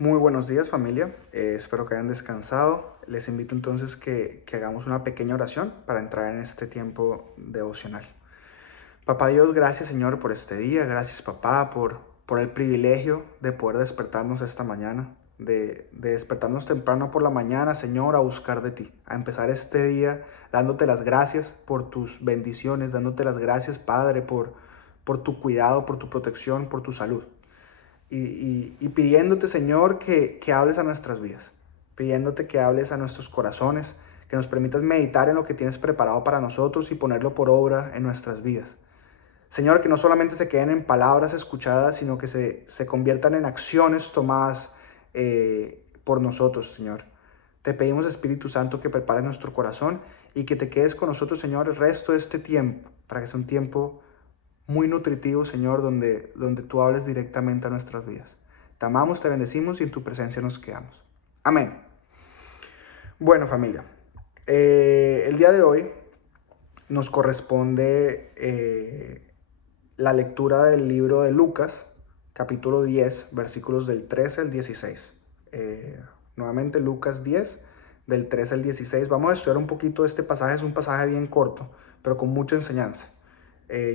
Muy buenos días, familia. Espero que hayan descansado. Les invito entonces que hagamos una pequeña oración para entrar en este tiempo devocional. Papá Dios, gracias Señor por este día. Gracias papá por el privilegio de poder despertarnos esta mañana, de despertarnos temprano por la mañana, Señor, a buscar de ti, a empezar este día dándote las gracias por tus bendiciones, dándote las gracias, Padre, por tu cuidado, por tu protección, por tu salud. Y pidiéndote, Señor, que hables a nuestras vidas, pidiéndote que hables a nuestros corazones, que nos permitas meditar en lo que tienes preparado para nosotros y ponerlo por obra en nuestras vidas. Señor, que no solamente se queden en palabras escuchadas, sino que se conviertan en acciones tomadas por nosotros, Señor. Te pedimos, Espíritu Santo, que prepares nuestro corazón y que te quedes con nosotros, Señor, el resto de este tiempo, para que sea un tiempo muy nutritivo, Señor, donde tú hables directamente a nuestras vidas. Te amamos, te bendecimos y en tu presencia nos quedamos. Amén. Bueno, familia, el día de hoy nos corresponde la lectura del libro de Lucas, capítulo 10, versículos del 13 al 16. Nuevamente Lucas 10, del 13 al 16. Vamos a estudiar un poquito este pasaje, es un pasaje bien corto, pero con mucha enseñanza.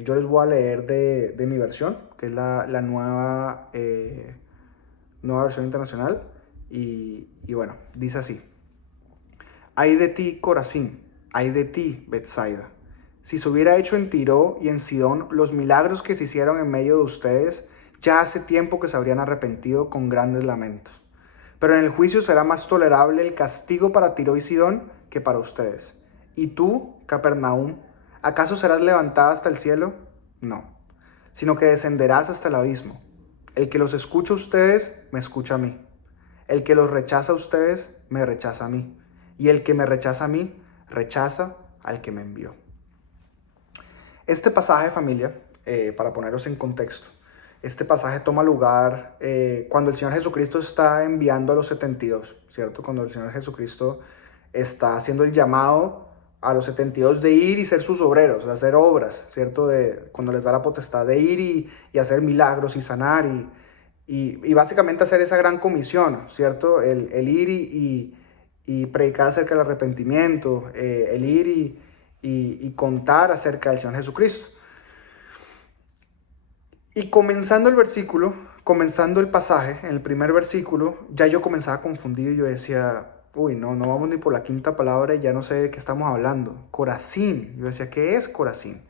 Yo les voy a leer de mi versión, que es la nueva versión internacional. Y bueno, dice así. Ay de ti, Corazín, ay de ti, Betsaida. Si se hubiera hecho en Tiro y en Sidón los milagros que se hicieron en medio de ustedes, ya hace tiempo que se habrían arrepentido con grandes lamentos. Pero en el juicio será más tolerable el castigo para Tiro y Sidón que para ustedes. ¿Y tú, Capernaum, acaso serás levantada hasta el cielo? No, sino que descenderás hasta el abismo. El que los escucha a ustedes, me escucha a mí. El que los rechaza a ustedes, me rechaza a mí. Y el que me rechaza a mí, rechaza al que me envió. Este pasaje, familia, para poneros en contexto, este pasaje toma lugar cuando el Señor Jesucristo está enviando a los 72, ¿cierto? Cuando el Señor Jesucristo está haciendo el llamado a los 72 de ir y ser sus obreros, de hacer obras, ¿cierto? Cuando les da la potestad de ir y hacer milagros y sanar y básicamente hacer esa gran comisión, ¿cierto? El ir y predicar acerca del arrepentimiento, el ir y contar acerca del Señor Jesucristo. Y comenzando el versículo, comenzando el pasaje, en el primer versículo, ya yo comenzaba confundido y yo decía, uy, no vamos ni por la quinta palabra y ya no sé de qué estamos hablando. Corazín. Yo decía, ¿qué es Corazín?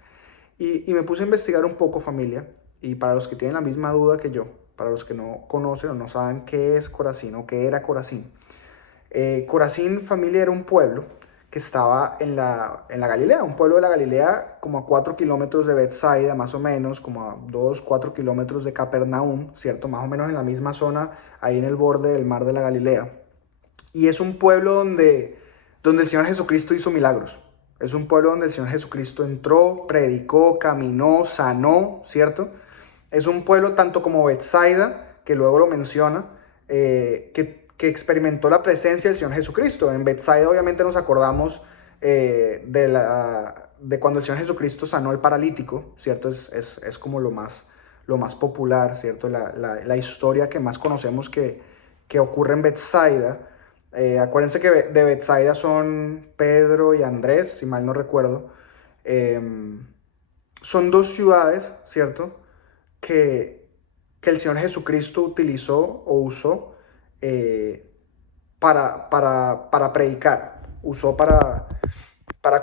Y me puse a investigar un poco, familia, y para los que tienen la misma duda que yo, para los que no conocen o no saben qué es Corazín o qué era Corazín. Corazín, familia, era un pueblo que estaba en la Galilea, un pueblo de la Galilea como a 4 kilómetros de Betsaida, más o menos, como a 4 kilómetros de Capernaum, ¿cierto? Más o menos en la misma zona, ahí en el borde del mar de la Galilea. Y es un pueblo donde el Señor Jesucristo hizo milagros. Es un pueblo donde el Señor Jesucristo entró, predicó, caminó, sanó, ¿cierto? Es un pueblo tanto como Betsaida, que luego lo menciona, que experimentó la presencia del Señor Jesucristo. En Betsaida obviamente nos acordamos de cuando el Señor Jesucristo sanó al paralítico, ¿cierto? Es como lo más popular, ¿cierto? La historia que más conocemos que ocurre en Betsaida. Acuérdense que de Betsaida son Pedro y Andrés, si mal no recuerdo. Son dos ciudades, ¿cierto? Que el Señor Jesucristo utilizó o usó para predicar, usó para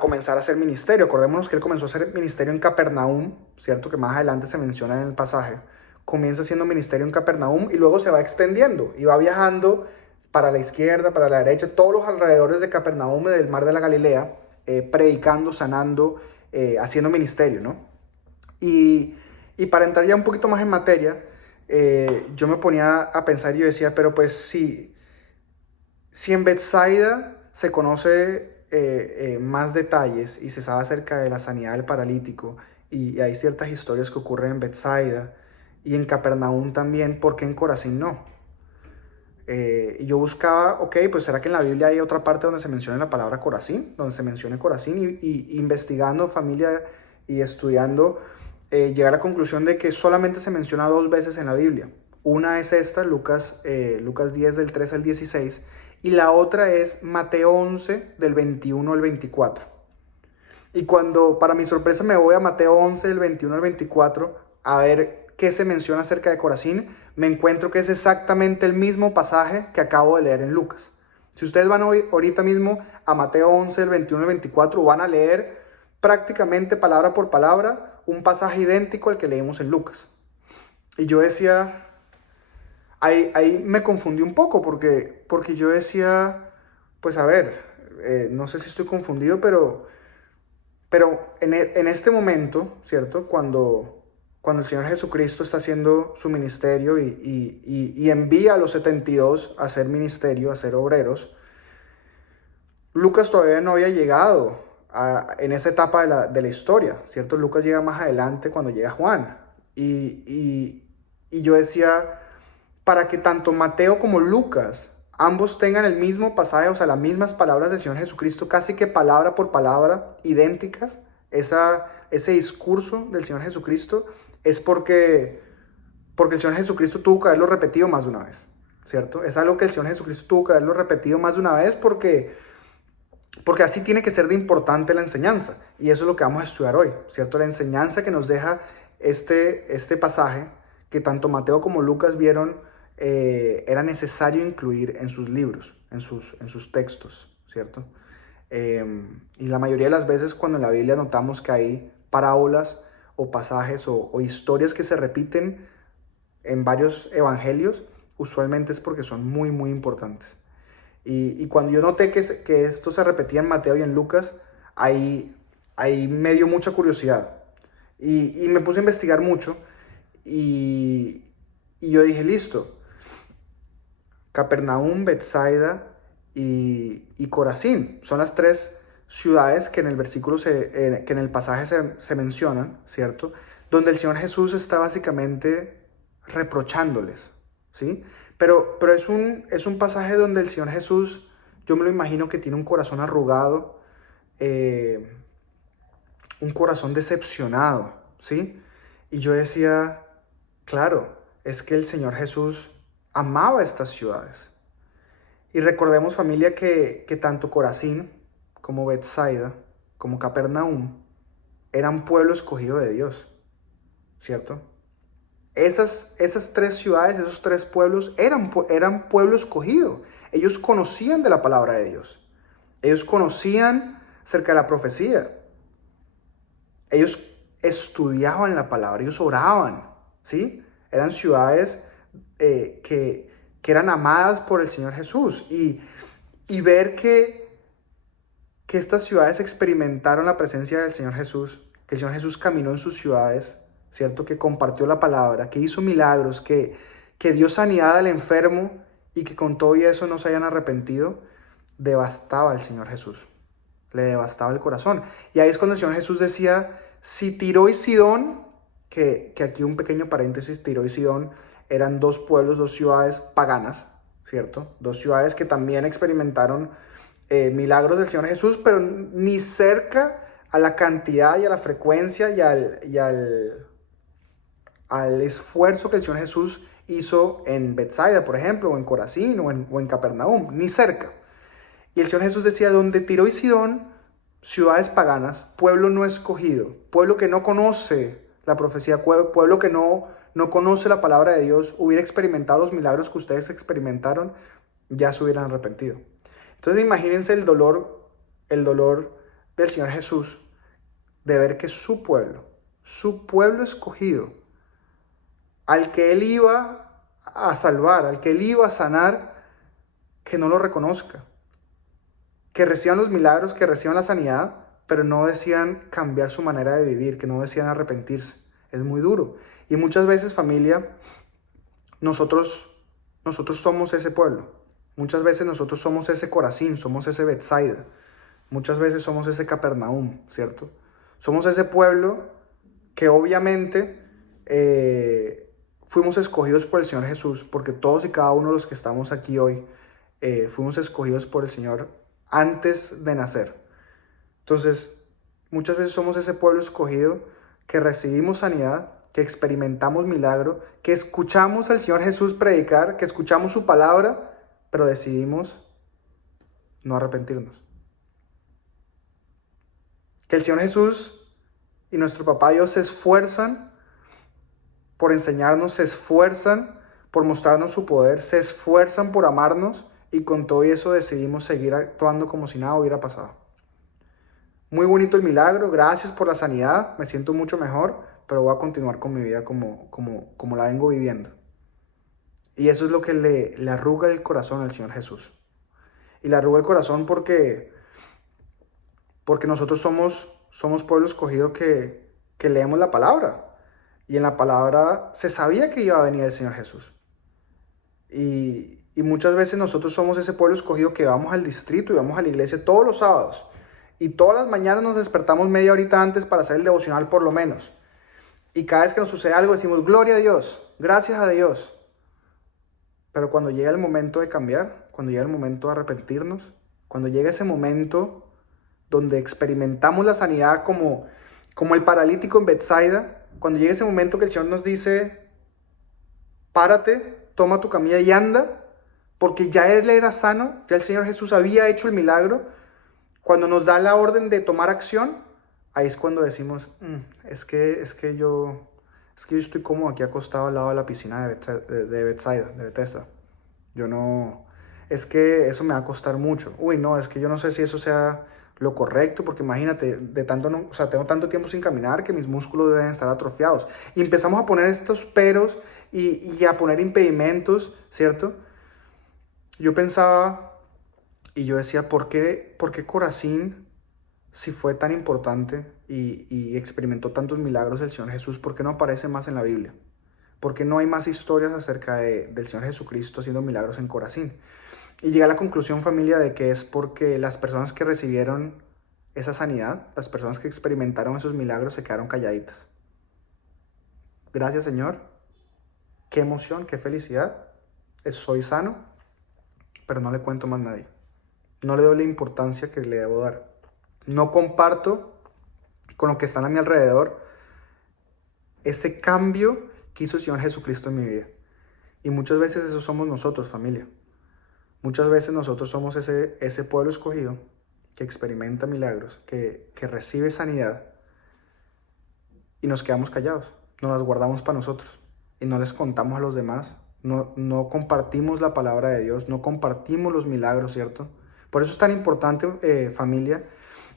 comenzar a hacer ministerio. Acordémonos que él comenzó a hacer ministerio en Capernaum, ¿cierto? Que más adelante se menciona en el pasaje. Comienza haciendo ministerio en Capernaum y luego se va extendiendo y va viajando para la izquierda, para la derecha, todos los alrededores de Capernaum y del mar de la Galilea, predicando, sanando, haciendo ministerio, ¿no? Y para entrar ya un poquito más en materia, yo me ponía a pensar y yo decía, pero pues si en Betsaida se conoce más detalles y se sabe acerca de la sanidad del paralítico y hay ciertas historias que ocurren en Betsaida y en Capernaum también, ¿por qué en Corazín no? Y yo buscaba, ok, pues ¿será que en la Biblia hay otra parte donde se mencione la palabra Corazín? Donde se mencione Corazín y investigando, familia, y estudiando, llegué a la conclusión de que solamente se menciona 2 veces en la Biblia. Una es esta, Lucas 10 del 3 al 16, y la otra es Mateo 11 del 21 al 24. Y cuando, para mi sorpresa, me voy a Mateo 11 del 21 al 24 a ver qué se menciona acerca de Corazín, me encuentro que es exactamente el mismo pasaje que acabo de leer en Lucas. Si ustedes van ahorita mismo a Mateo 11 del 21 al 24, van a leer prácticamente palabra por palabra un pasaje idéntico al que leímos en Lucas. Y yo decía, ahí me confundí un poco porque yo decía, pues a ver, no sé si estoy confundido, pero en este momento, ¿cierto? Cuando el Señor Jesucristo está haciendo su ministerio y envía a los 72 a hacer ministerio, a ser obreros, Lucas todavía no había llegado en esa etapa de la historia, ¿cierto? Lucas llega más adelante cuando llega Juan. Y yo decía, para que tanto Mateo como Lucas ambos tengan el mismo pasaje, o sea, las mismas palabras del Señor Jesucristo, casi que palabra por palabra, idénticas, ese discurso del Señor Jesucristo, es porque el Señor Jesucristo tuvo que haberlo repetido más de una vez, ¿cierto? Es algo que el Señor Jesucristo tuvo que haberlo repetido más de una vez porque así tiene que ser de importante la enseñanza. Y eso es lo que vamos a estudiar hoy, ¿cierto? La enseñanza que nos deja este pasaje, que tanto Mateo como Lucas vieron era necesario incluir en sus libros, en sus textos, ¿cierto? Y la mayoría de las veces cuando en la Biblia notamos que hay parábolas o pasajes o historias que se repiten en varios evangelios, usualmente es porque son muy, muy importantes. Y cuando yo noté que esto se repetía en Mateo y en Lucas, ahí me dio mucha curiosidad. Y me puse a investigar mucho y yo dije, listo, Capernaum, Betsaida y Corazín son las tres ciudades que en el versículo, que en el pasaje se mencionan, ¿cierto? Donde el Señor Jesús está básicamente reprochándoles, ¿sí? Pero es un pasaje donde el Señor Jesús, yo me lo imagino que tiene un corazón arrugado, un corazón decepcionado, ¿sí? Y yo decía, claro, es que el Señor Jesús amaba estas ciudades. Y recordemos, familia, que tanto Corazín como Betsaida, como Capernaum, eran pueblo escogido de Dios, ¿cierto? Esas tres ciudades, esos tres pueblos eran pueblo escogido. Ellos conocían de la palabra de Dios. Ellos conocían acerca de la profecía. Ellos estudiaban la palabra, ellos oraban, ¿sí? Eran ciudades que eran amadas por el Señor Jesús. Y ver que estas ciudades experimentaron la presencia del Señor Jesús, que el Señor Jesús caminó en sus ciudades, ¿cierto? Que compartió la palabra, que hizo milagros, que dio sanidad al enfermo y que con todo y eso no se hayan arrepentido, devastaba al Señor Jesús. Le devastaba el corazón. Y ahí es cuando el Señor Jesús decía, si Tiro y Sidón, que aquí un pequeño paréntesis, Tiro y Sidón eran dos pueblos, dos ciudades paganas, ¿cierto? Dos ciudades que también experimentaron milagros del Señor Jesús, pero ni cerca a la cantidad y a la frecuencia y al esfuerzo que el Señor Jesús hizo en Betsaida, por ejemplo, o en Corazín, o en Capernaum, ni cerca. Y el Señor Jesús decía, donde Tiro y Sidón, ciudades paganas, pueblo no escogido, pueblo que no conoce la profecía, pueblo que no conoce la palabra de Dios, hubiera experimentado los milagros que ustedes experimentaron, ya se hubieran arrepentido. Entonces imagínense el dolor del Señor Jesús de ver que su pueblo escogido, al que Él iba a salvar, al que Él iba a sanar, que no lo reconozca. Que reciban los milagros, que reciban la sanidad, pero no decían cambiar su manera de vivir, que no decían arrepentirse. Es muy duro. Y muchas veces, familia, nosotros somos ese pueblo. Muchas veces nosotros somos ese Corazín, somos ese Betsaida. Muchas veces somos ese Capernaum, ¿cierto? Somos ese pueblo que obviamente fuimos escogidos por el Señor Jesús, porque todos y cada uno de los que estamos aquí hoy fuimos escogidos por el Señor antes de nacer. Entonces, muchas veces somos ese pueblo escogido que recibimos sanidad, que experimentamos milagro, que escuchamos al Señor Jesús predicar, que escuchamos su palabra, pero decidimos no arrepentirnos. Que el Señor Jesús y nuestro Papá Dios se esfuerzan por enseñarnos, se esfuerzan por mostrarnos su poder, se esfuerzan por amarnos, y con todo eso decidimos seguir actuando como si nada hubiera pasado. Muy bonito el milagro, gracias por la sanidad, me siento mucho mejor, pero voy a continuar con mi vida como la vengo viviendo. Y eso es lo que le arruga el corazón al Señor Jesús. Y le arruga el corazón porque nosotros somos pueblo escogido que leemos la palabra. Y en la palabra se sabía que iba a venir el Señor Jesús. Y muchas veces nosotros somos ese pueblo escogido que vamos al distrito y vamos a la iglesia todos los sábados. Y todas las mañanas nos despertamos media horita antes para hacer el devocional por lo menos. Y cada vez que nos sucede algo decimos, gloria a Dios, gracias a Dios. Pero cuando llega el momento de cambiar, cuando llega el momento de arrepentirnos, cuando llega ese momento donde experimentamos la sanidad como el paralítico en Betsaida, cuando llega ese momento que el Señor nos dice, párate, toma tu camilla y anda, porque ya Él era sano, ya el Señor Jesús había hecho el milagro. Cuando nos da la orden de tomar acción, ahí es cuando decimos, es que yo estoy cómodo aquí acostado al lado de la piscina de Betsaida, de Bethesda. Es que eso me va a costar mucho. Es que yo no sé si eso sea lo correcto, porque imagínate, tengo tanto tiempo sin caminar que mis músculos deben estar atrofiados. Y empezamos a poner estos peros y a poner impedimentos, ¿cierto? Yo pensaba y yo decía, ¿por qué Corazín, si fue tan importante y experimentó tantos milagros el Señor Jesús, por qué no aparece más en la Biblia? ¿Por qué no hay más historias acerca del Señor Jesucristo haciendo milagros en Corazín? Y llegué a la conclusión, familia, de que es porque las personas que recibieron esa sanidad, las personas que experimentaron esos milagros, se quedaron calladitas. Gracias, Señor. Qué emoción, qué felicidad. Soy sano, pero no le cuento más a nadie. No le doy la importancia que le debo dar. No comparto con lo que están a mi alrededor ese cambio que hizo el Señor Jesucristo en mi vida. Y muchas veces eso somos nosotros, familia. Muchas veces nosotros somos ese pueblo escogido que experimenta milagros, que recibe sanidad, y nos quedamos callados, nos las guardamos para nosotros y no les contamos a los demás, no compartimos la palabra de Dios, no compartimos los milagros, ¿cierto? Por eso es tan importante, familia,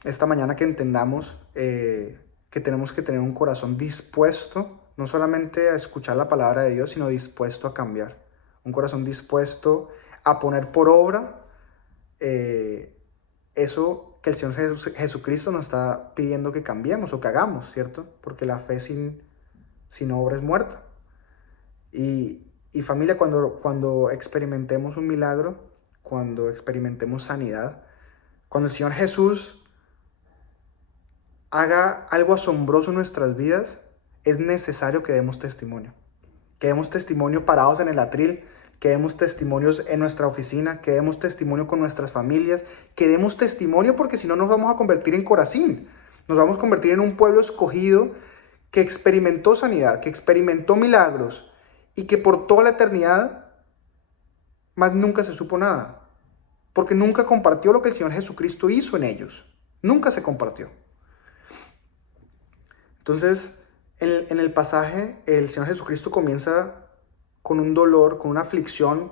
esta mañana que entendamos que tenemos que tener un corazón dispuesto, no solamente a escuchar la palabra de Dios, sino dispuesto a cambiar. Un corazón dispuesto a poner por obra eso que el Señor Jesucristo nos está pidiendo que cambiemos o que hagamos, ¿cierto? Porque la fe sin obra es muerta. Y familia, cuando experimentemos un milagro, cuando experimentemos sanidad, cuando el Señor Jesús haga algo asombroso en nuestras vidas, es necesario que demos testimonio. Que demos testimonio parados en el atril, que demos testimonios en nuestra oficina, que demos testimonio con nuestras familias, que demos testimonio, porque si no nos vamos a convertir en Corazín. Nos vamos a convertir en un pueblo escogido que experimentó sanidad, que experimentó milagros y que por toda la eternidad más nunca se supo nada. Porque nunca compartió lo que el Señor Jesucristo hizo en ellos. Nunca se compartió. Entonces, en el pasaje, el Señor Jesucristo comienza con un dolor, con una aflicción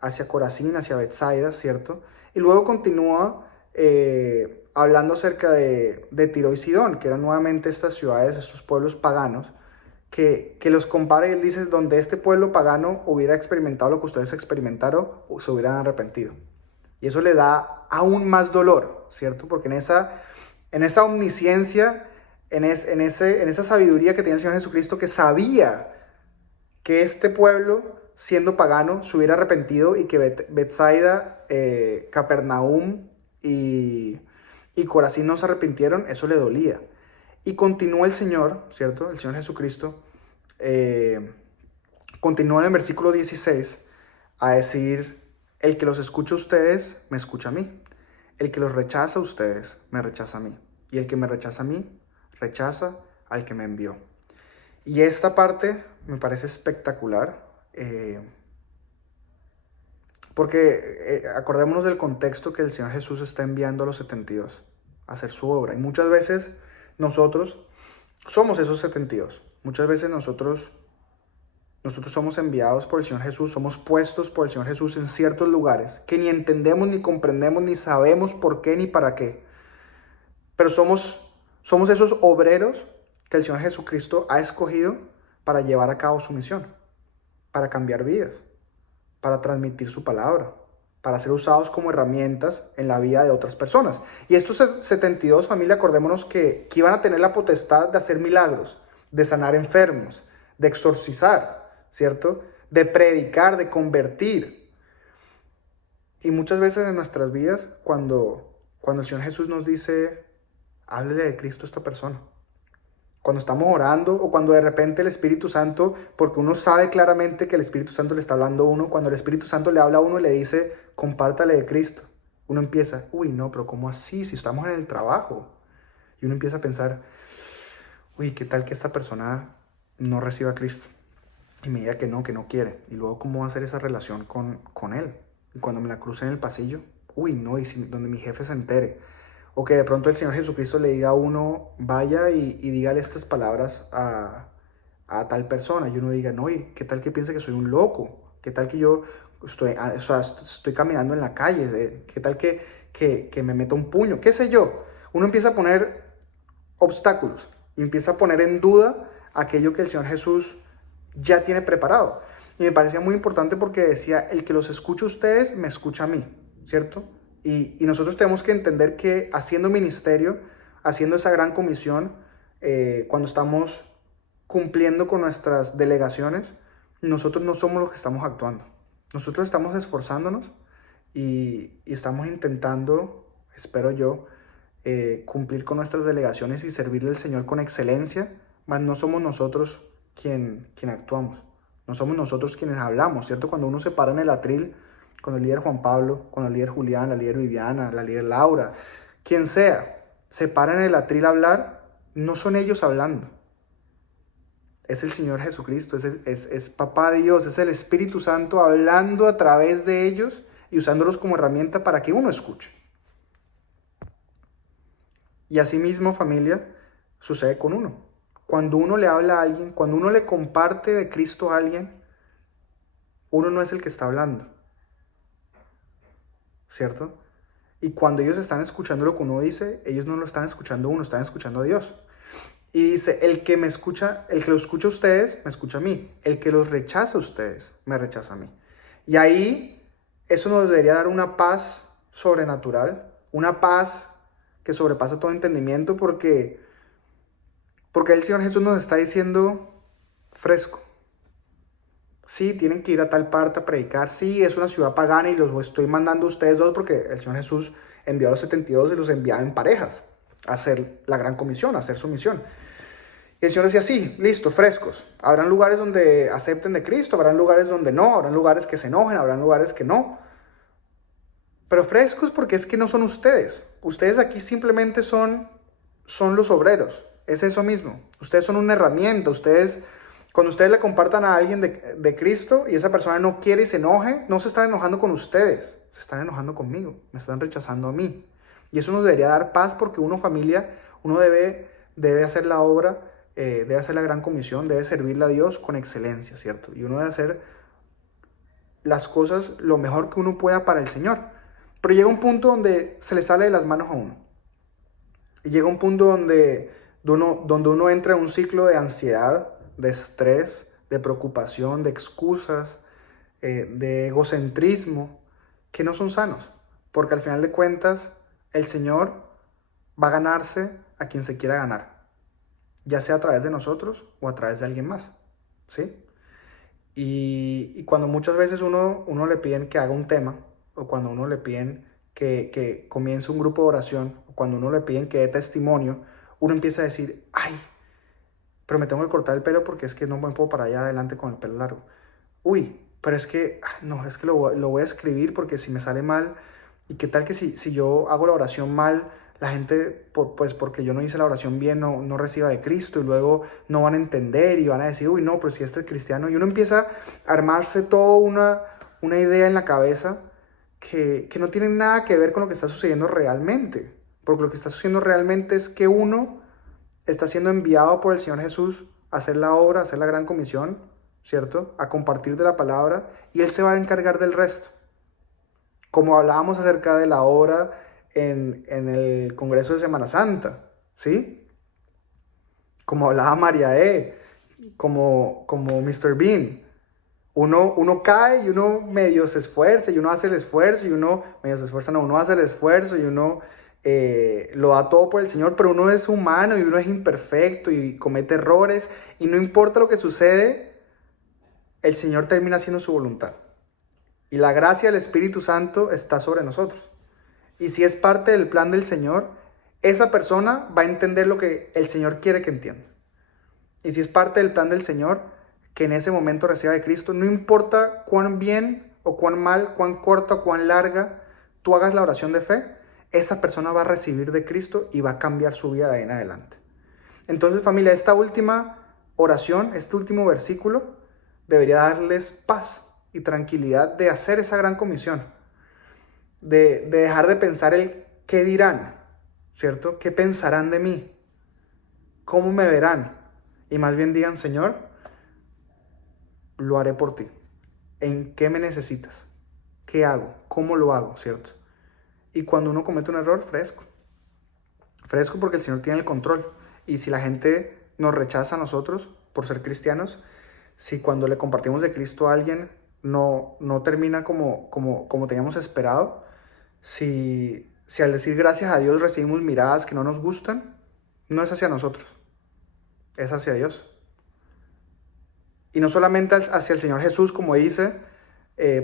hacia Corazín, hacia Betsaida, ¿cierto? Y luego continúa hablando acerca de Tiro y Sidón, que eran nuevamente estas ciudades, estos pueblos paganos, que los compara y él dice, donde este pueblo pagano hubiera experimentado lo que ustedes experimentaron, se hubieran arrepentido. Y eso le da aún más dolor, ¿cierto? Porque en esa omnisciencia, en esa sabiduría que tenía el Señor Jesucristo, que sabía que este pueblo, siendo pagano, se hubiera arrepentido y que Betsaida, Capernaum y Corazín no se arrepintieron, eso le dolía. Y continúa el Señor, ¿cierto? El Señor Jesucristo, continúa en el versículo 16 a decir, el que los escucha a ustedes, me escucha a mí. El que los rechaza a ustedes, me rechaza a mí. Y el que me rechaza a mí, rechaza al que me envió. Y esta parte me parece espectacular, porque acordémonos del contexto que el Señor Jesús está enviando a los 72 a hacer su obra. Y muchas veces nosotros somos esos 72. Muchas veces nosotros somos enviados por el Señor Jesús, somos puestos por el Señor Jesús en ciertos lugares que ni entendemos, ni comprendemos, ni sabemos por qué, ni para qué. Pero somos esos obreros que el Señor Jesucristo ha escogido para llevar a cabo su misión, para cambiar vidas, para transmitir su palabra, para ser usados como herramientas en la vida de otras personas. Y estos 72, familia, acordémonos que iban a tener la potestad de hacer milagros, de sanar enfermos, de exorcizar, ¿cierto? De predicar, de convertir. Y muchas veces en nuestras vidas, cuando el Señor Jesús nos dice, háblele de Cristo a esta persona. Cuando estamos orando o cuando de repente el Espíritu Santo, porque uno sabe claramente que el Espíritu Santo le está hablando a uno, cuando el Espíritu Santo le habla a uno y le dice, compártale de Cristo, uno empieza, uy, no, pero ¿cómo así? Si estamos en el trabajo. Y uno empieza a pensar, uy, ¿qué tal que esta persona no reciba a Cristo? Y me diga que no quiere. Y luego, ¿cómo va a ser esa relación con Él? Y cuando me la cruce en el pasillo, uy, no, y donde mi jefe se entere. O que de pronto el Señor Jesucristo le diga a uno, vaya y dígale estas palabras a tal persona. Y uno diga, no, ¿y qué tal que piense que soy un loco? ¿Qué tal que yo estoy caminando en la calle? ¿Qué tal que me meto un puño? ¿Qué sé yo? Uno empieza a poner obstáculos y empieza a poner en duda aquello que el Señor Jesús ya tiene preparado. Y me parecía muy importante porque decía, el que los escucha a ustedes, me escucha a mí, ¿cierto? Y nosotros tenemos que entender que haciendo ministerio, haciendo esa gran comisión, cuando estamos cumpliendo con nuestras delegaciones, nosotros no somos los que estamos actuando. Nosotros estamos esforzándonos y estamos intentando, espero yo, cumplir con nuestras delegaciones y servirle al Señor con excelencia, mas no somos nosotros quien actuamos. No somos nosotros quienes hablamos, ¿cierto? Cuando uno se para en el atril, con el líder Juan Pablo, con el líder Julián, la líder Viviana, la líder Laura, quien sea, se para en el atril a hablar, no son ellos hablando. Es el Señor Jesucristo, es Papá Dios, es el Espíritu Santo hablando a través de ellos y usándolos como herramienta para que uno escuche. Y asimismo, familia, sucede con uno. Cuando uno le habla a alguien, cuando uno le comparte de Cristo a alguien, uno no es el que está hablando, ¿cierto? Y cuando ellos están escuchando lo que uno dice, ellos no lo están escuchando a uno, están escuchando a Dios. Y dice, el que lo escucha a ustedes, me escucha a mí. El que los rechaza a ustedes, me rechaza a mí. Y ahí, eso nos debería dar una paz sobrenatural, una paz que sobrepasa todo entendimiento, porque el Señor Jesús nos está diciendo fresco. Sí, tienen que ir a tal parte a predicar. Sí, es una ciudad pagana y los estoy mandando a ustedes dos porque el Señor Jesús envió a los 72 y los enviaba en parejas a hacer la gran comisión, a hacer su misión. Y el Señor decía, sí, listo, frescos. Habrán lugares donde acepten de Cristo, habrán lugares donde no, habrán lugares que se enojen, habrán lugares que no. Pero frescos porque es que no son ustedes. Ustedes aquí simplemente son los obreros. Es eso mismo. Ustedes son una herramienta. Cuando ustedes le compartan a alguien de Cristo y esa persona no quiere y se enoje, no se están enojando con ustedes, se están enojando conmigo, me están rechazando a mí. Y eso nos debería dar paz porque familia, uno debe hacer la obra, debe hacer la gran comisión, debe servirle a Dios con excelencia, ¿cierto? Y uno debe hacer las cosas lo mejor que uno pueda para el Señor. Pero llega un punto donde se le sale de las manos a uno. Y llega un punto donde uno entra en un ciclo de ansiedad, de estrés, de preocupación, de excusas, de egocentrismo, que no son sanos. Porque al final de cuentas, el Señor va a ganarse a quien se quiera ganar, ya sea a través de nosotros o a través de alguien más, ¿sí? Y cuando muchas veces uno le piden que haga un tema, o cuando uno le piden que comience un grupo de oración, o cuando uno le piden que dé testimonio, uno empieza a decir, ay, pero me tengo que cortar el pelo porque es que no me puedo parar allá adelante con el pelo largo. Uy, pero es que, no, es que lo voy a escribir porque si me sale mal, ¿y qué tal que si yo hago la oración mal, la gente, pues porque yo no hice la oración bien, no reciba de Cristo, y luego no van a entender y van a decir, uy, no, pero si este es cristiano. Y uno empieza a armarse toda una idea en la cabeza que no tiene nada que ver con lo que está sucediendo realmente. Porque lo que está sucediendo realmente es que uno está siendo enviado por el Señor Jesús a hacer la obra, a hacer la gran comisión, ¿cierto? A compartir de la palabra, y Él se va a encargar del resto. Como hablábamos acerca de la obra en el Congreso de Semana Santa, ¿sí? Como hablaba María como Mr. Bean. Uno cae y uno medio se esfuerza y uno hace el esfuerzo y uno medio se esfuerza, no, uno hace el esfuerzo y uno lo da todo por el Señor, pero uno es humano y uno es imperfecto y comete errores, y no importa lo que sucede, el Señor termina haciendo su voluntad. Y la gracia del Espíritu Santo está sobre nosotros. Y si es parte del plan del Señor, esa persona va a entender lo que el Señor quiere que entienda. Y si es parte del plan del Señor, que en ese momento reciba de Cristo, no importa cuán bien o cuán mal, cuán corta o cuán larga tú hagas la oración de fe, esa persona va a recibir de Cristo y va a cambiar su vida de ahí en adelante. Entonces, familia, esta última oración, este último versículo, debería darles paz y tranquilidad de hacer esa gran comisión, de dejar de pensar el qué dirán, ¿cierto? ¿Qué pensarán de mí? ¿Cómo me verán? Y más bien digan, Señor, lo haré por ti. ¿En qué me necesitas? ¿Qué hago? ¿Cómo lo hago? ¿Cierto? Y cuando uno comete un error, fresco. Fresco porque el Señor tiene el control. Y si la gente nos rechaza a nosotros por ser cristianos, si cuando le compartimos de Cristo a alguien no termina como teníamos esperado, si al decir gracias a Dios recibimos miradas que no nos gustan, no es hacia nosotros, es hacia Dios. Y no solamente hacia el Señor Jesús, como dice,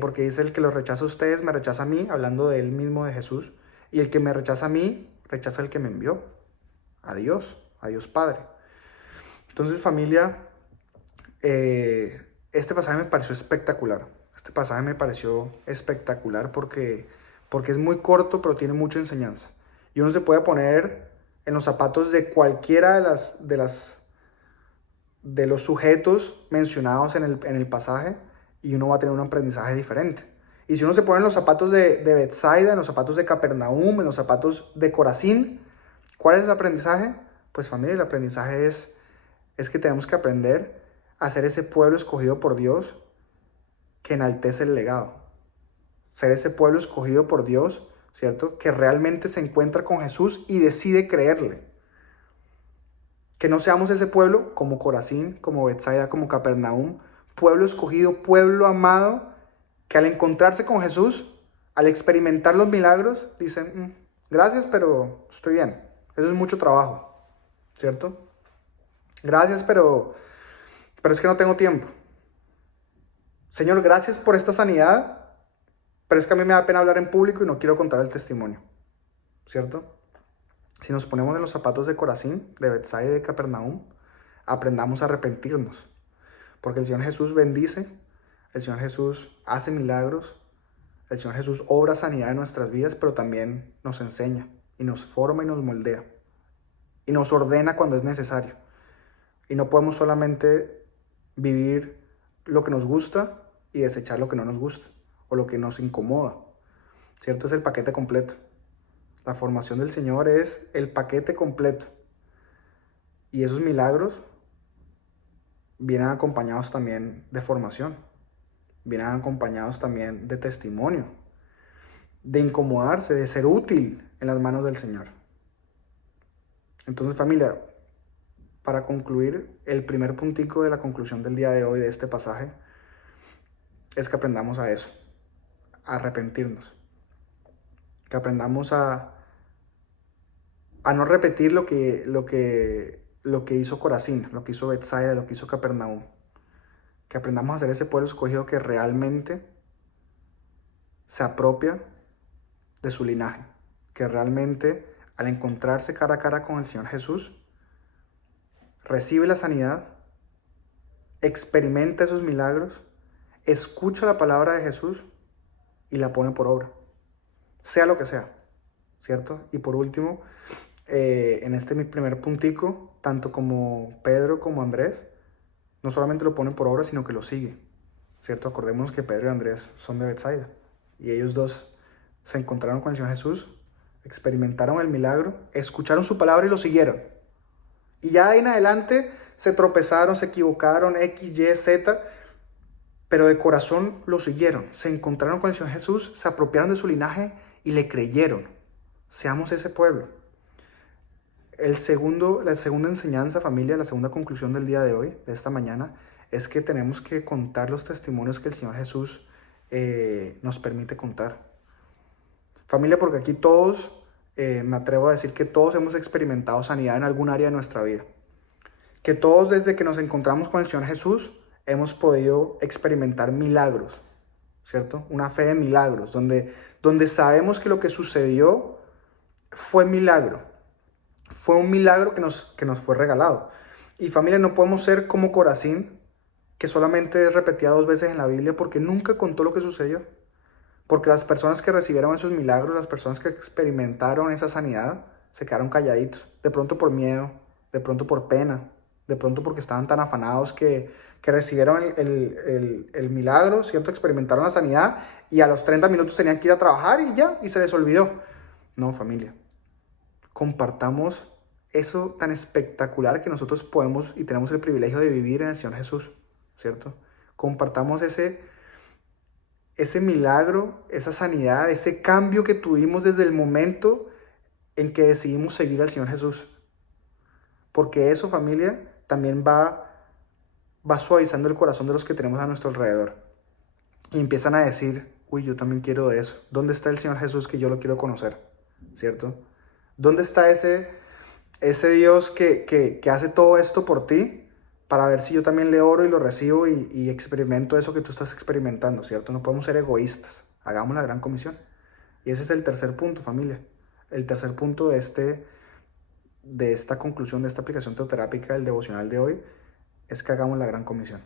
porque dice: el que los rechaza a ustedes me rechaza a mí, hablando de él mismo, de Jesús. Y el que me rechaza a mí, rechaza al que me envió, a Dios Padre. Entonces, familia, este pasaje me pareció espectacular. Este pasaje me pareció espectacular porque es muy corto, pero tiene mucha enseñanza. Y uno se puede poner en los zapatos de cualquiera de los sujetos mencionados en el pasaje, y uno va a tener un aprendizaje diferente. Y si uno se pone en los zapatos de Betsaida, en los zapatos de Capernaum, en los zapatos de Corazín, ¿cuál es el aprendizaje? Pues, familia, el aprendizaje es que tenemos que aprender a ser ese pueblo escogido por Dios que enaltece el legado. Ser ese pueblo escogido por Dios, ¿cierto? Que realmente se encuentra con Jesús y decide creerle. Que no seamos ese pueblo como Corazín, como Betsaida, como Capernaum, pueblo escogido, pueblo amado, que al encontrarse con Jesús, al experimentar los milagros, dicen: gracias, pero estoy bien. Eso es mucho trabajo, ¿cierto? Gracias, pero es que no tengo tiempo. Señor, gracias por esta sanidad, pero es que a mí me da pena hablar en público y no quiero contar el testimonio, ¿cierto? Si nos ponemos en los zapatos de Corazín, de Betsaida y de Capernaum, aprendamos a arrepentirnos. Porque el Señor Jesús bendice, el Señor Jesús hace milagros, el Señor Jesús obra sanidad en nuestras vidas, pero también nos enseña y nos forma y nos moldea y nos ordena cuando es necesario. Y no podemos solamente vivir lo que nos gusta y desechar lo que no nos gusta o lo que nos incomoda, ¿cierto? Es el paquete completo. La formación del Señor es el paquete completo. Y esos milagros vienen acompañados también de formación. Vienen acompañados también de testimonio, de incomodarse, de ser útil en las manos del Señor. Entonces, familia, para concluir, el primer puntico de la conclusión del día de hoy de este pasaje es que aprendamos a eso, a arrepentirnos. Que aprendamos a no repetir lo que hizo Corazín, lo que hizo Betsaida, lo que hizo Capernaum. Que aprendamos a ser ese pueblo escogido que realmente se apropia de su linaje. Que realmente, al encontrarse cara a cara con el Señor Jesús, recibe la sanidad, experimenta esos milagros, escucha la palabra de Jesús y la pone por obra. Sea lo que sea. ¿cierto? Y por último, en este mi primer puntico, tanto como Pedro como Andrés, no solamente lo ponen por obra, sino que lo sigue, ¿cierto? Acordémonos que Pedro y Andrés son de Betsaida y ellos dos se encontraron con el Señor Jesús, experimentaron el milagro, escucharon su palabra y lo siguieron. Y ya ahí en adelante se tropezaron, se equivocaron, X, Y, Z, pero de corazón lo siguieron, se encontraron con el Señor Jesús, se apropiaron de su linaje y le creyeron. Seamos ese pueblo. La segunda enseñanza, familia, la segunda conclusión del día de hoy, de esta mañana, es que tenemos que contar los testimonios que el Señor Jesús nos permite contar. Familia, porque aquí todos, me atrevo a decir que todos hemos experimentado sanidad en algún área de nuestra vida. Que todos desde que nos encontramos con el Señor Jesús hemos podido experimentar milagros, ¿cierto? Una fe de milagros, donde sabemos que lo que sucedió fue milagro. Fue un milagro que nos fue regalado. Y familia, no podemos ser como Corazín, que solamente es repetida 2 veces en la Biblia porque nunca contó lo que sucedió. Porque las personas que recibieron esos milagros, las personas que experimentaron esa sanidad, se quedaron calladitos. De pronto por miedo, de pronto por pena, de pronto porque estaban tan afanados que recibieron el milagro, ¿cierto? Experimentaron la sanidad y a los 30 minutos tenían que ir a trabajar y ya, y se les olvidó. No, familia. Compartamos eso tan espectacular que nosotros podemos y tenemos el privilegio de vivir en el Señor Jesús, ¿cierto? Compartamos ese milagro, esa sanidad, ese cambio que tuvimos desde el momento en que decidimos seguir al Señor Jesús. Porque eso, familia, también va suavizando el corazón de los que tenemos a nuestro alrededor. Y empiezan a decir, uy, yo también quiero de eso. ¿Dónde está el Señor Jesús que yo lo quiero conocer? ¿Cierto? ¿Dónde está ese Dios que hace todo esto por ti? Para ver si yo también le oro y lo recibo y experimento eso que tú estás experimentando, ¿cierto? No podemos ser egoístas. Hagamos la gran comisión. Y ese es el tercer punto, familia. El tercer punto de esta conclusión, de esta aplicación teoterápica del devocional de hoy, es que hagamos la gran comisión.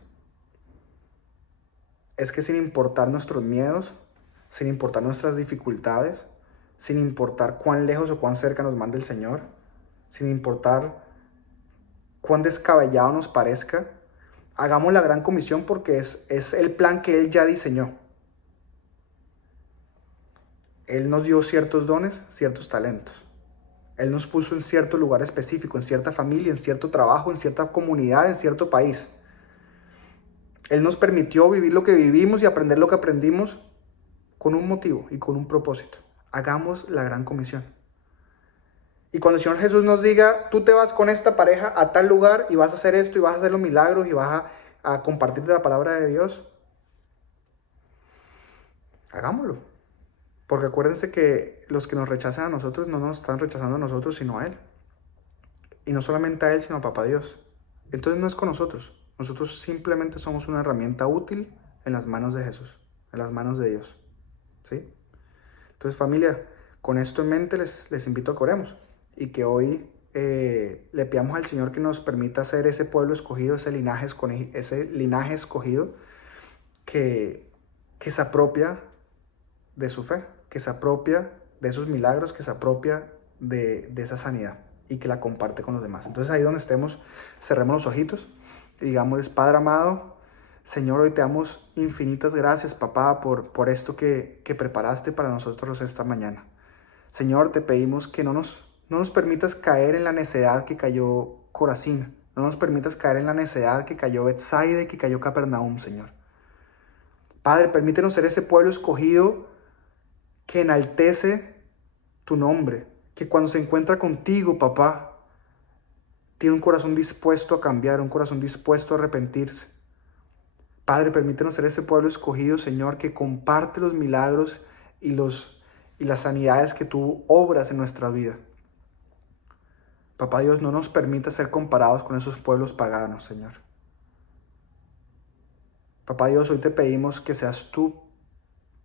Es que sin importar nuestros miedos, sin importar nuestras dificultades, sin importar cuán lejos o cuán cerca nos mande el Señor, sin importar cuán descabellado nos parezca, hagamos la gran comisión porque es el plan que Él ya diseñó. Él nos dio ciertos dones, ciertos talentos. Él nos puso en cierto lugar específico, en cierta familia, en cierto trabajo, en cierta comunidad, en cierto país. Él nos permitió vivir lo que vivimos y aprender lo que aprendimos con un motivo y con un propósito. Hagamos la gran comisión. Y cuando el Señor Jesús nos diga, tú te vas con esta pareja a tal lugar y vas a hacer esto y vas a hacer los milagros y vas a compartir la palabra de Dios, hagámoslo. Porque acuérdense que los que nos rechazan a nosotros no nos están rechazando a nosotros, sino a Él. Y no solamente a Él, sino a Papá Dios. Entonces no es con nosotros. Nosotros simplemente somos una herramienta útil en las manos de Jesús, en las manos de Dios. ¿Sí? Entonces, familia, con esto en mente les invito a que oremos. Y que hoy le pidamos al Señor que nos permita ser ese pueblo escogido, ese linaje escogido que se apropia de su fe, que se apropia de esos milagros, que se apropia de esa sanidad y que la comparte con los demás. Entonces ahí donde estemos, cerremos los ojitos y digámosles, Padre amado, Señor, hoy te damos infinitas gracias, papá, por esto que preparaste para nosotros esta mañana. Señor, te pedimos que no nos permitas caer en la necedad que cayó Corazín. No nos permitas caer en la necedad que cayó Betsaida y que cayó Capernaum, Señor. Padre, permítenos ser ese pueblo escogido que enaltece tu nombre. Que cuando se encuentra contigo, papá, tiene un corazón dispuesto a cambiar, un corazón dispuesto a arrepentirse. Padre, permítenos ser ese pueblo escogido, Señor, que comparte los milagros y las sanidades que tú obras en nuestra vida. Papá Dios, no nos permita ser comparados con esos pueblos paganos, Señor. Papá Dios, hoy te pedimos que seas tú,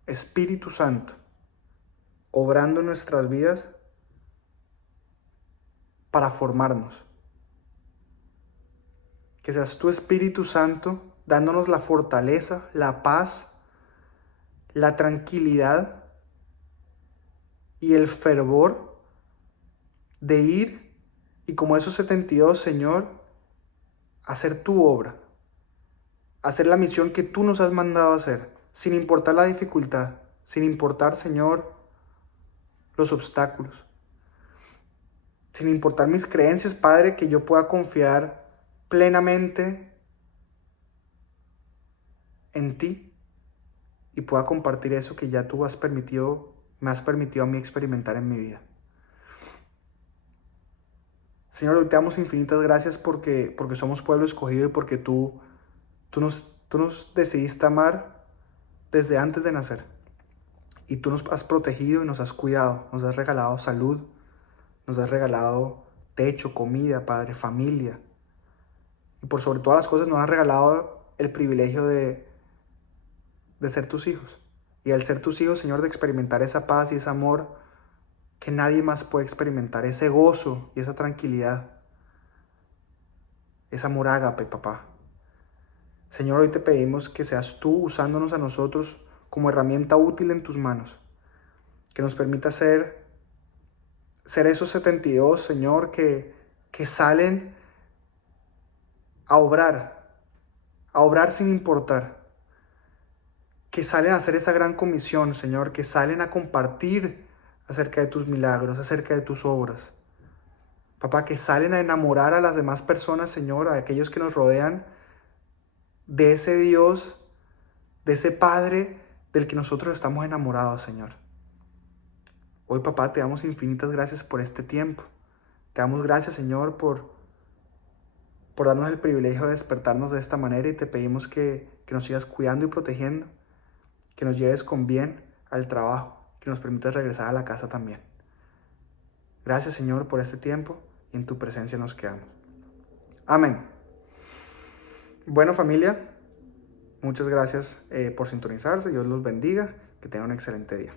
Espíritu Santo, obrando en nuestras vidas para formarnos. Que seas tú, Espíritu Santo, dándonos la fortaleza, la paz, la tranquilidad y el fervor de ir y como esos 72, Señor, hacer tu obra, hacer la misión que tú nos has mandado a hacer, sin importar la dificultad, sin importar, Señor, los obstáculos, sin importar mis creencias, Padre, que yo pueda confiar plenamente en ti y pueda compartir eso que ya tú me has permitido a mí experimentar en mi vida. Señor, hoy te damos infinitas gracias porque somos pueblo escogido y porque tú nos decidiste amar desde antes de nacer. Y tú nos has protegido y nos has cuidado, nos has regalado salud, nos has regalado techo, comida, Padre, familia. Y por sobre todas las cosas nos has regalado el privilegio de ser tus hijos. Y al ser tus hijos, Señor, de experimentar esa paz y ese amor que nadie más puede experimentar, ese gozo y esa tranquilidad, ese amor ágape, papá. Señor, hoy te pedimos que seas tú usándonos a nosotros como herramienta útil en tus manos, que nos permita ser esos 72, Señor, que salen a obrar sin importar, que salen a hacer esa gran comisión, Señor, que salen a compartir acerca de tus milagros, acerca de tus obras. Papá, que salen a enamorar a las demás personas, Señor, a aquellos que nos rodean, de ese Dios, de ese Padre del que nosotros estamos enamorados, Señor. Hoy, papá, te damos infinitas gracias por este tiempo. Te damos gracias, Señor, por darnos el privilegio de despertarnos de esta manera y te pedimos que nos sigas cuidando y protegiendo, que nos lleves con bien al trabajo, que nos permitas regresar a la casa también. Gracias, Señor, por este tiempo y en tu presencia nos quedamos. Amén. Bueno, familia, muchas gracias por sintonizarse. Dios los bendiga. Que tengan un excelente día.